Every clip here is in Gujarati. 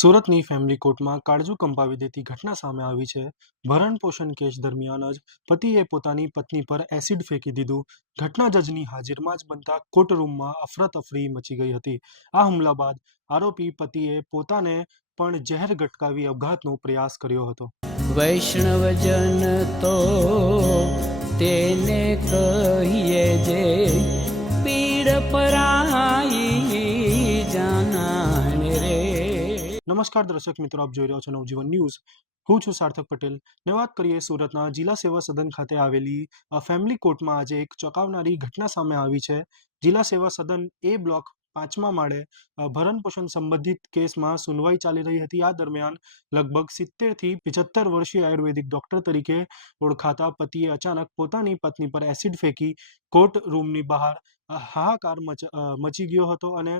સુરતની ફેમિલી કોર્ટમાં કાળજું કંપાવી દેતી ઘટના સામે આવી છે. ભરણ-પોષણ કેસ દરમિયાન જ પતિએ પોતાની પત્ની પર એસિડ ફેંકી દીધું. ઘટના જજની હાજરીમાં જ બનતા કોર્ટરૂમમાં અફરાતફરી મચી ગઈ હતી. આ હુમલા બાદ આરોપી પતિએ પોતાને પણ ઝેર ગટકાવી આપઘાતનો પ્રયાસ કર્યો હતો. વૈષ્ણવજન તો તેને કહીએ જે પીડ પરાઈ જાનાને રે. નમસ્કાર દર્શક મિત્રો, આપ જોઈ રહ્યા છો નવજીવન ન્યૂઝ. હું છું સાર્થક પટેલ ને વાત કરીએ સુરતના જિલ્લા સેવા સદન ખાતે આવેલી ફેમિલી કોર્ટમાં આજે એક ચોંકાવનારી ઘટના સામે આવી છે. જિલ્લા સેવા સદન એ બ્લોક 5મા માળે ભરણ-પોષણ સંબંધિત કેસમાં સુનવાઈ ચાલી રહી હતી. આ દરમિયાન લગભગ 70 થી 75 વર્ષીય આયુર્વેદિક ડોક્ટર તરીકે ઓળખાતા પતિએ અચાનક પોતાની પત્ની પર એસિડ ફેંકી કોર્ટ રૂમની બહાર હાહાકાર મચી ગયો હતો અને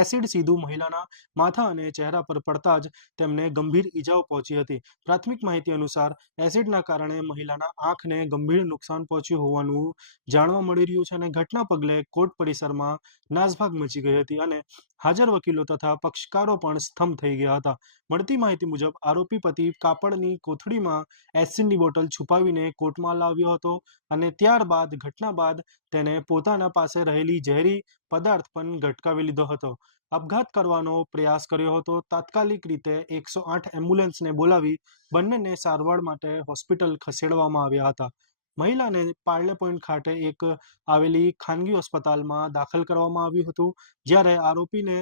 એસિડ સીધું મહિલાના માથા અને ચહેરા પર પડતા જ તેમને ગંભીર ઈજાઓ પહોંચી હતી. પ્રાથમિક માહિતી અનુસાર એસિડના કારણે મહિલાના આંખને ગંભીર નુકસાન પહોંચ્યું હોવાનું જાણવા મળી રહ્યું છે અને ઘટના પગલે કોર્ટ પરિસરમાં નાસભાગ મચી ગઈ હતી અને હાજર વકીલો તથા પક્ષકારો પણ સ્તંભ થઈ ગયા હતા. મળતી માહિતી મુજબ આરોપી પતિ કાપડની કોથળીમાં એસિડની બોટલ છુપાવીને કોર્ટમાં લાવ્યો હતો અને ત્યારબાદ ઘટના બાદ તેને પોતાના પાસે રહેલી ઝેરી પદાર્થ પણ ગટકાવી લીધો હતો. આપઘાત કરવાનો પ્રયાસ કર્યો હતો. તાત્કાલિક રીતે 108 એમ્બ્યુલન્સને બોલાવી બંનેને સારવાર માટે હોસ્પિટલ ખસેડવામાં આવ્યા હતા. મહિલાને પાર્લે પોઈન્ટ ખાતે એક આવેલી ખાનગી હોસ્પિટલમાં દાખલ કરવામાં આવ્યું હતું, જ્યારે આરોપીને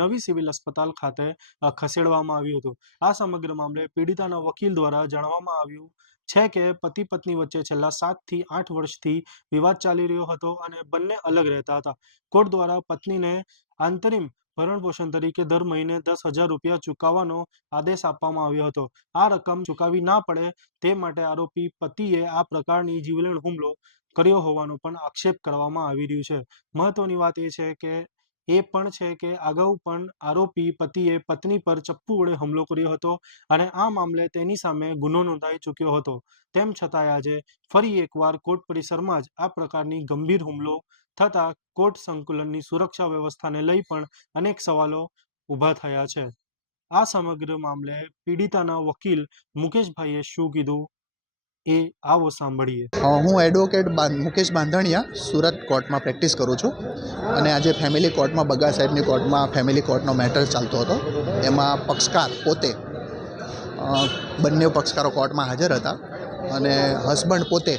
નવી સિવિલ અસ્પતાલ ખાતે ખસેડવામાં આવ્યું હતું. આ સમગ્ર મામલે પીડિતાના વકીલ દ્વારા જણાવવામાં આવ્યું છે કે પતિ પત્ની વચ્ચે છેલ્લા 7 થી 8 વર્ષથી વિવાદ ચાલી રહ્યો હતો અને બંને અલગ રહેતા હતા. કોર્ટ દ્વારા પત્નીને અંતરિમ ભરણ-પોષણ તરીકે દર મહિને 10,000 રૂપિયા ચૂકવવાનો આદેશ આપવામાં આવ્યો હતો. આ રકમ ચૂકવવી ના પડે તે માટે આરોપી પતિએ આ પ્રકારની જીવલેણ હુમલો કર્યો હોવાનો પણ આક્ષેપ કરવામાં આવી રહ્યું છે. મહત્વની વાત એ પણ છે કે અગાઉ પણ આરોપી પતિએ પત્ની પર ચપ્પુ વડે હુમલો કર્યો હતો અને આ મામલે તેની સામે ગુનો નોંધાઈ ચૂક્યો હતો. તેમ છતાંય આજે ફરી એકવાર કોર્ટ પરિસરમાં જ આ પ્રકારની ગંભીર હુમલો થતા કોર્ટ સંકુલની સુરક્ષા વ્યવસ્થાને લઈ પણ અનેક સવાલો ઊભા થયા છે. આ સમગ્ર મામલે પીડિતાના વકીલ મુકેશભાઈએ શું કીધું એ આવો સાંભળીએ. હું એડવોકેટ મુકેશ બાંધણિયા સુરત કોર્ટમાં પ્રેક્ટિસ કરું છું અને આજે ફેમિલી કોર્ટમાં બગા સાહેબની કોર્ટમાં ફેમિલી કોર્ટનો મેટર ચાલતો હતો. એમાં પક્ષકાર પોતે બંને પક્ષકારો કોર્ટમાં હાજર હતા અને હસબન્ડ પોતે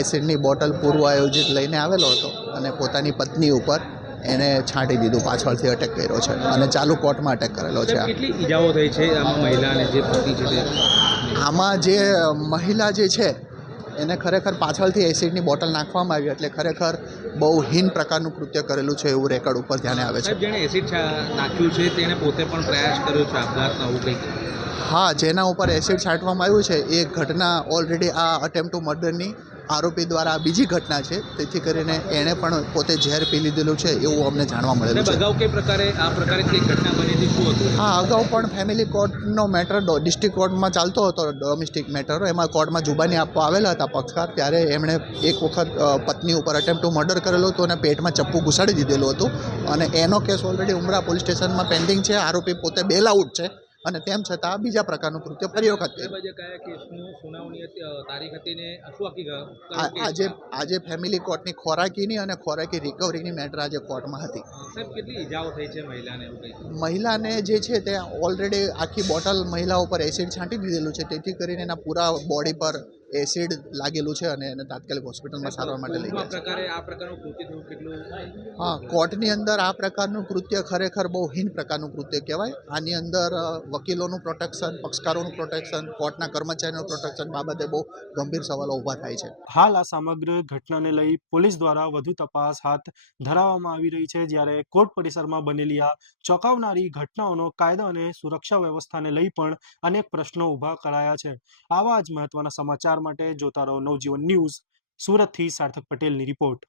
એસિડની બોટલ પૂર્વ આયોજિત લઈને આવેલો હતો અને પોતાની પત્ની ઉપર એને છાંટી દીધું, પાછળથી અટેક કર્યો છે અને ચાલુ કોર્ટમાં અટેક કરેલો છે. કેટલી ઈજાઓ થઈ છે આમાં મહિલાને જે પતિ છે તે? આમાં જે મહિલા જે છે એને ખરેખર પાછળથી એસિડની બોટલ નાખવામાં આવી, એટલે ખરેખર બહુ હીન પ્રકારનું કૃત્ય કરેલું છે એવું રેકોર્ડ ઉપર ધ્યાને આવે છે. જેણે એસિડ નાખ્યું છે તેણે પોતે પણ પ્રયાસ કર્યો છે આપઘાતનો, આવું કંઈક? હા, જેના ઉપર એસિડ છાંટવામાં આવ્યું છે એ ઘટના ઓલરેડી આ અટેમ્પ્ટ ટુ મર્ડરની આરોપી દ્વારા બીજી ઘટના છે, તેથી કરીને એણે પણ પોતે ઝેર પી લીધેલું છે એવું અમને જાણવા મળેલું છે. અગાઉ કઈ પ્રકારે આ પ્રકારે કઈ ઘટના બની હતી, શું હતું? હા, અગાઉ પણ ફેમિલી કોર્ટનો મેટર ડિસ્ટ્રિક્ટ કોર્ટમાં ચાલતો હતો, ડોમેસ્ટિક મેટર. એમાં કોર્ટમાં જુબાની આપવા આવેલા હતા પક્ષકાર, ત્યારે એમણે એક વખત પત્ની ઉપર અટેમ્પ્ટ ટુ મર્ડર કરેલું હતું અને પેટમાં ચપ્પુ ઘુસાડી દીધેલું હતું અને એનો કેસ ઓલરેડી ઉમરા પોલીસ સ્ટેશનમાં પેન્ડિંગ છે. આરોપી પોતે બેલ આઉટ છે અને તેમ છતાં બીજા પ્રકારનું કૃત્ય ફરી વખત આજે ફેમિલી કોર્ટની ખોરાકીની અને ખોરાકી રિકવરીની મેટર આજે કોર્ટમાં હતી. કેટલી ઈજાઓ થઈ છે મહિલાને જે છે તે ઓલરેડી આખી બોટલ મહિલા ઉપર એસિડ છાંટી દીધેલું છે, તેથી કરીને એના પૂરા બોડી પર એસિડ લાગેલું છે અને એને તાત્કાલિક હોસ્પિટલમાં સારવાર માટે લઈ ગયા. હા, કોર્ટની અંદર આ પ્રકારનું કૃત્ય ખરેખર બહુ હીન પ્રકારનું કૃત્ય કહેવાય. આની અંદર વકીલોનું પ્રોટેક્શન, પક્ષકારોનું પ્રોટેક્શન, કોર્ટના કર્મચારીનું પ્રોટેક્શન બાબતે બહુ ગંભીર સવાલો ઊભા થાય છે. હાલ આ સમગ્ર ઘટનાને લઈ પોલીસ દ્વારા વધુ તપાસ હાથ ધરવામાં આવી રહી છે, જ્યારે કોર્ટ પરિસરમાં બનેલી આ ચોંકાવનારી ઘટનાઓનો કાયદા અને સુરક્ષા વ્યવસ્થાને લઈ પણ અનેક પ્રશ્નો ઊભા કરાયા છે. આવા જ મહત્વના સમાચાર માટે જોતા રહો નવજીવન ન્યૂઝ. સુરતથી સાર્થક પટેલની રિપોર્ટ.